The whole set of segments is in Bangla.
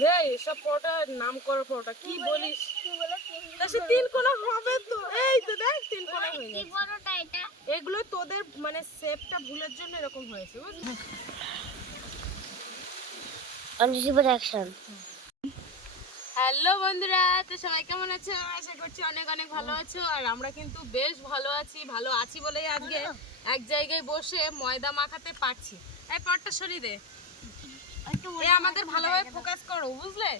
হে এসব পরোটার নাম করো পরোটা কি বলিস? তা সে তিন কোনা হবে তো। এই তো দেখ তিন কোনা হয়ে গেছে। পরোটা এটা? এগুলো তোদের মানে শেপটা ভুলের জন্য এরকম হয়েছে বুঝলি? অ্যাকশন হ্যালো বন্ধুরা তো সবাই কেমন আছো? আশা করছি অনেক অনেক ভালো আছো আর আমরা কিন্তু বেশ ভালো আছি ভালো আছি বলেই আজকে এক জায়গায় বসে ময়দা মাখাতে পারছি। এই পরটা সরিয়ে দে। আমাদের ভালোভাবে ফোকাস করো, বুঝলে?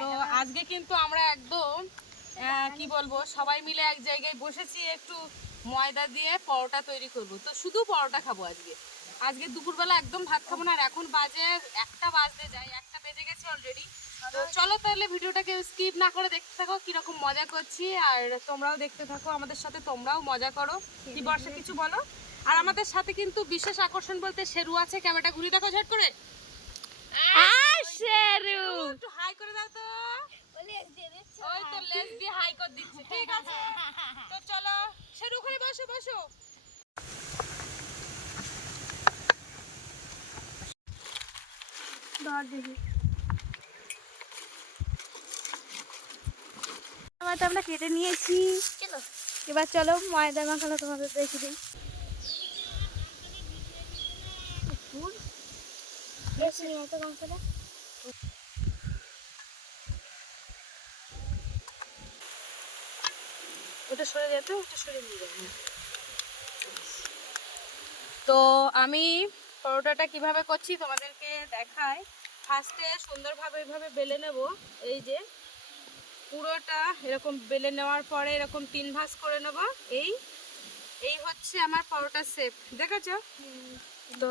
তো আজকে কিন্তু আমরা একদম কি বলব, সবাই মিলে এক জায়গায় বসেছি একটু ময়দা দিয়ে পরোটা তৈরি করব। তো শুধু পরোটা খাব আজকে। আজকে দুপুরবেলা একদম ভাত খাব না, আর এখন বাজে একটা বাজতে যায়, একটা বেজে গেছে অলরেডি তো চলো তাহলে ভিডিওটাকে স্কিপ না করে দেখতে থাকো, কীরকম মজা করছি, আর তোমরাও দেখতে থাকো, আমাদের সাথে তোমরাও মজা করো। কি বর্ষা, কিছু বলো? আর আমাদের সাথে কিন্তু বিশেষ আকর্ষণ বলতে শেরু আছে, ক্যামেরাটা ঘুরে দেখো ঝট করে। শেরু একটু হাই করে দাও তো। ওই তো লেজ দিয়ে হাই করে দিচ্ছে ঠিক আছে? তো চলো শেরু ওখানে বসো বসো। ধর দেখি। আমরা কেটে নিয়েছি। এবার চলো ময়দা মাখানো তোমাদের দেখে দিই বেশি নিয়ে তো মাংসটা তো আমি পরোটাটা কীভাবে করছি তোমাদেরকে দেখায় ফার্স্টে সুন্দরভাবে এইভাবে বেলে নেব। এই যে পুরোটা এরকম বেলে নেওয়ার পরে এরকম তিন ভাঁজ করে নেব। এই এই হচ্ছে আমার পরোটার শেপ দেখেছ? তো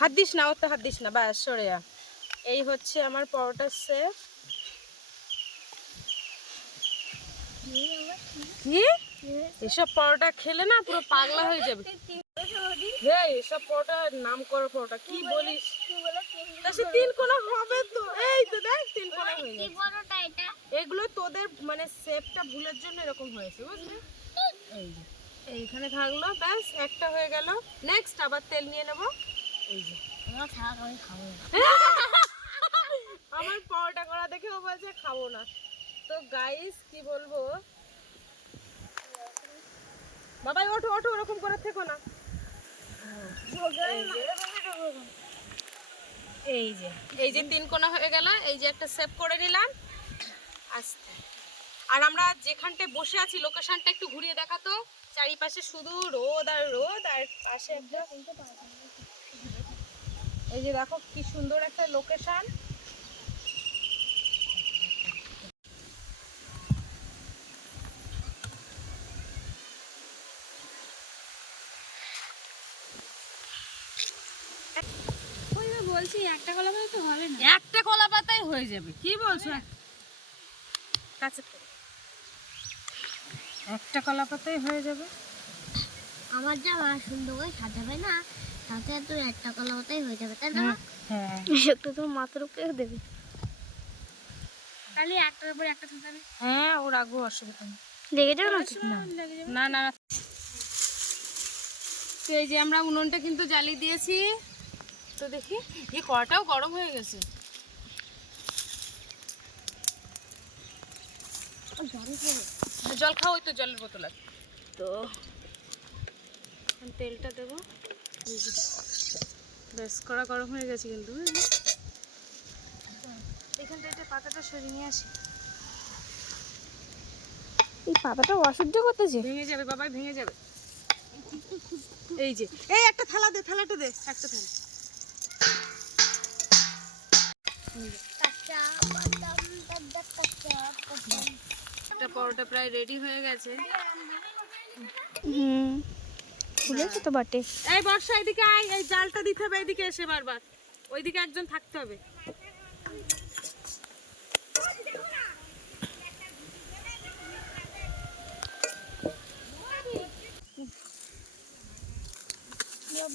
হাত দিস না ওতে হাত দিস না ব্যাস সরেয়া এই হচ্ছে আমার পরোটার শেপ কি? এসব পরোটা খেলে না পুরো পাগলা হয়ে যাবে। হে এসব পরোটার নাম করো পরোটা কি বলিস? তা তিন কোনা হবে তো। এই তো দেখ তিন কোনা হয়ে পরোটা এগুলো তোদের মানে শেপটা ভুলের জন্য এরকম হয়েছে বুঝলি? এই এইখানে থাকল ব্যাস একটা হয়ে গেল। নেক্সট আবার তেল নিয়ে নেব। এই যে আমার পরোটা করা দেখে ও বলছে খাব না। তো গাইস কি বলব? বাবাই ওঠো ওঠো ওরকম করে থেকো না। এই যে এই যে তিন কোনা হয়ে গেল এই যে একটা সেভ করে নিলাম। আস্তে। আর আমরা যেখানটায় বসে আছি লোকেশনটা একটু ঘুরিয়ে দেখাতো। চারিপাশে শুধু রোদ আর রোদ আর পাশে একটা এই যে দেখো কি সুন্দর একটা লোকেশন বলছি একটা কলা বলে তো হবে না। একটা কলা পাতাই হয়ে যাবে। কি বলছো? কাছে করো। একটা কলা পাতাই হয়ে যাবে। আমার যা মা সুন্দর করে সাজাবে না তাতে তো একটা কলা মতোই হয়ে যাবে তাই না? হ্যাঁ তো তোর মাথার উপরে দেবে। তাহলে একটার উপরে একটা সাজাবে হ্যাঁ ও রাখব অসুবিধা নেই। লেগে যাবে না না না। তো এই যে আমরা উনুনটা কিন্তু জ্বালিয়ে দিয়েছি। তো দেখি এই কড়াটাও গরম হয়ে গেছে। হ্যাঁ, জল খাও ওই তো জলের বোতল আছে। তো এখন তেলটা দেবো। বেশ কড়া গরম হয়ে গেছে কিন্তু বুঝলি? এখান থেকে পাতাটা সরিয়ে নিয়ে আসি। এই পাতাটা অসহ্য করতেছে। ভেঙে যাবে বাবাই ভেঙে যাবে। এই যে এই একটা থালা দে থালাটা দে একটা থালা। একটা পরোটা প্রায় রেডি হয়ে গেছে। হুম খুলেছে তো বটে। এই বর্ষা এদিকে আয় এই জালটা দিতে হবে এদিকে এসে বারবার। ওইদিকে একজন থাকতে হবে।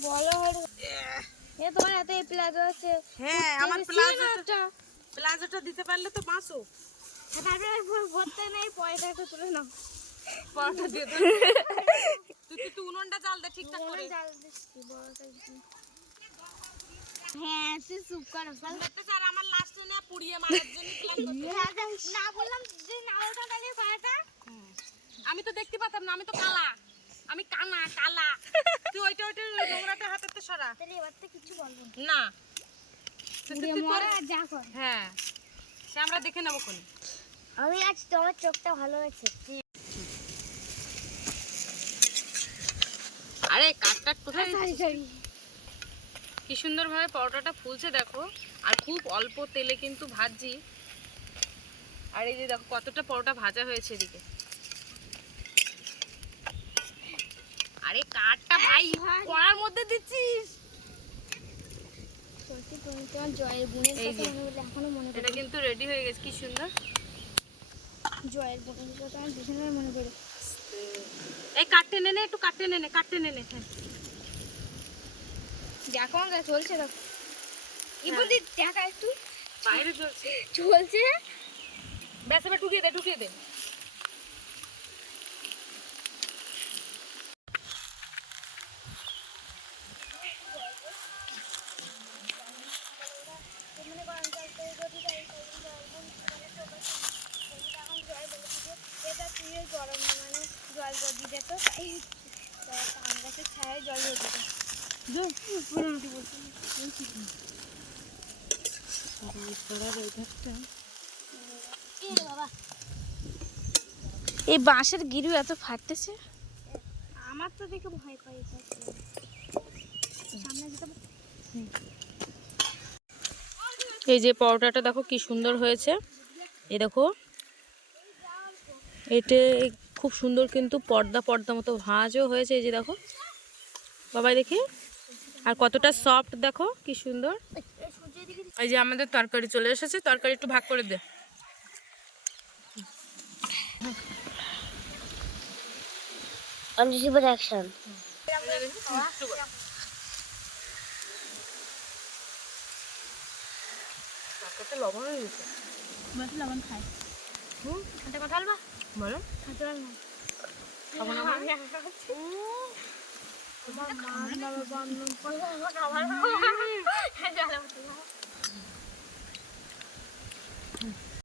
বলো এ তোমার হাতে প্লাজো আছে। হ্যাঁ আমার প্লাজোটা প্লাজোটা দিতে পারলে তো বাঁচো। তারপরে ভরতে নেই পয়সা একটু তুলে নাও পরোটা দিয়ে দে তুই তুই উনুনটা জাল দে ঠিকঠাক করে জাল দিচ্ছি হ্যাঁ তুই চুপ কর। দেখতে স্যার আমার লাস্টে না বললাম যে না তাহলে পাটা আমি তো দেখতে পাতাম না আমি তো কালা আমি কানা কালা তুই ওইটা ওইটা নোংরাটা হাতের তো সরা তাহলে এবার তো কিছু বলব না যা হ্যাঁ সে আমরা দেখে নেব কোন আমি আজ তোমার চোখটা ভালো হয়েছে আরে কাটটা কোথায় সরি কি সুন্দর ভাবে পরোটাটা ফুলছে দেখো। আর খুব অল্প তেলে কিন্তু ভাজছি। আর এই যে দেখো কতটা পরোটা ভাজা হয়েছে এদিকে। আরে কাঠটা ভাই কড়ার মধ্যে দিচ্ছিস? এটা কিন্তু রেডি হয়ে গেছে কি সুন্দর। জয়ের বোনের কথা আমার ভীষণভাবে মনে পড়ে। এই কাটতে নে নে একটু কাটতে নে নে কাটতে নেনে হ্যাঁ। দেখো আমরা চলছে দেখো কি বলছি দেখা একটু বাইরে চলছে। চলছে? ব্যাস এবার ঢুকিয়ে দে ঢুকিয়ে দে মনে করেন চলতে যদি যাই এখন জয় বলেছে যে এটা তুই ওই গরম মানে জল যদি যেত তাই আম গাছের ছায়ায় জল হয়ে যেত। বাবা। এই বাঁশের গিরু এত ফাটতেছে? আমার তো দেখে ভয় পাই এই যে পরোটাটা দেখো কি সুন্দর হয়েছে। এই দেখো এতে খুব সুন্দর কিন্তু পর্দা পর্দা মতো ভাঁজও হয়েছে এই যে দেখো। বাবাই দেখি। আর কতটা সফট দেখো কি সুন্দর। এই যে আমাদের তরকারি চলে এসেছে তরকারি একটু ভাগ করে দে। অ্যাকশন লবণ হয়ে গেছে। লবণ খাই। হুম? কথা বলবা? বলো। আমরা? মা বাবা